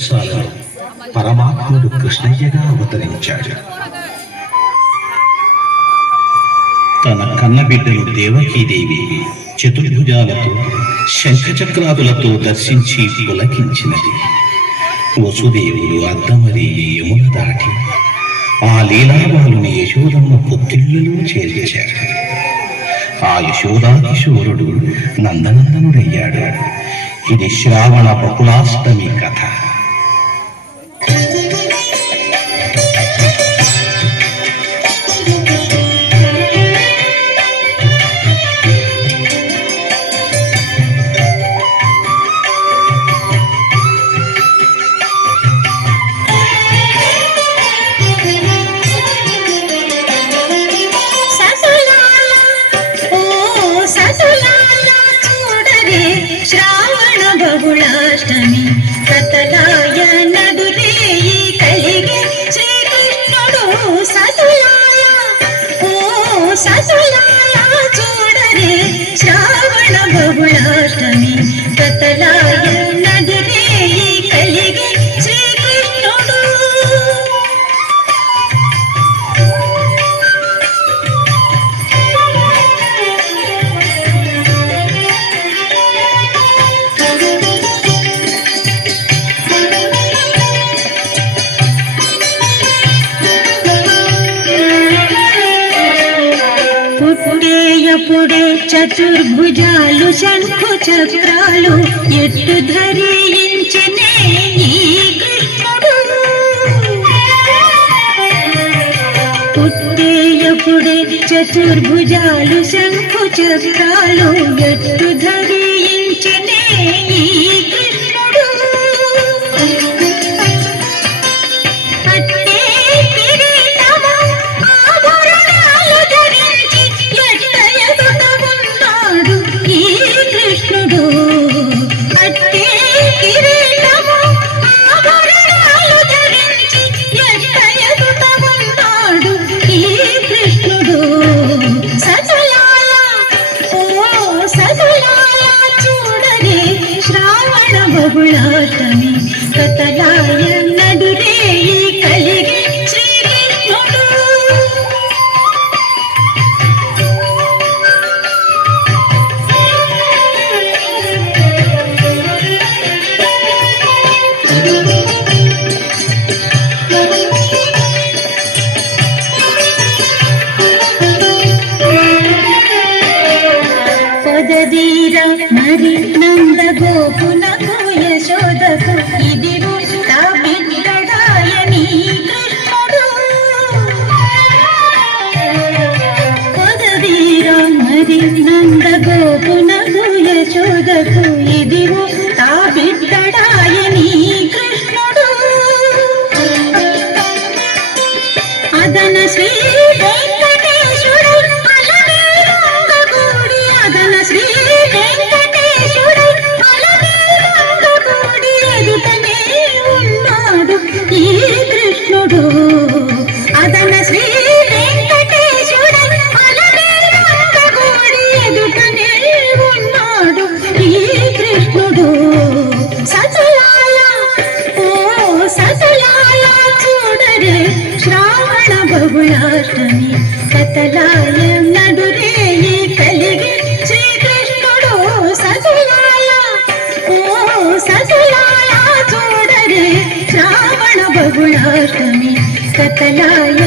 బ్రహ్మోత్సవాలలో పరమాత్ముడు కృష్ణయ్యగా అవతరించాడు. తన కన్నబిడ్డను దేవకీదేవి చతుర్భుజాలతో శంఖచక్రాదులతో దర్శించి పులకించినది. వసుదేవుడు అద్దమరి యమున దాటి ఆ లీలాబాలుని యశోదమ్మ పొత్తిళ్లలో చేర్చాడు. ఆ యశోదాకిశోరుడు నందనందనుడయ్యాడు. ఇది శ్రావణ బహుళాష్టమి కథ. బహుళాష్టమి కథలాయ నడురేయి కలిగి శ్రీకృష్ణుడు సతులాయ ఓ సతులాయ చూడరే శ్రావణ బహుళాష్టమి కథలాయ నడురేయి కలిగి శ్రీకృష్ణుడు. పుట్టేయపుడే చతుర్భుజాలు శంఖు చక్రాలు ఎట్టు ధరించనే ఈ కృష్ణుడు. పుట్టేయపుడే చతుర్భుజాలు శంఖు చక్రాలు ఎట్టు ధరించనే ఈ కృష్ణుడు. బహుళాష్టమి కథలాయ నడురేయి కలిగి శ్రీకృష్ణుడు. పదదీర మరి నంద గోపునకు యశోదకు ఇదిగో నా బిడ్డడాయని కృష్ణుడు. పదదీర మరి నంద గోపునకు యశోదకు ఇదిగో నా బిడ్డడాయని కృష్ణుడు. అదన శ్రీ వెంకటేశుడు అలమేలంగగూడి అదన శ్రీ వెంకటేశుడు అలమేలంగగూడి ఎదుటనే ఉన్నాడు ఈ కృష్ణుడు. అదన శ్రీ వెంకటేశుడు అలమేలంగగూడి ఎదుటనే ఉన్నాడు ఈ కృష్ణుడు. సతులాయ ఓ సతులాయ చూడరే శ్రావణ బహుళాష్టమి కథలాయ నడురేయి కలిగి శ్రీకృష్ణుడు. సతులాయ ఓ సతులాయ చూడరే శ్రావణ బహుళాష్టమి కథలాయ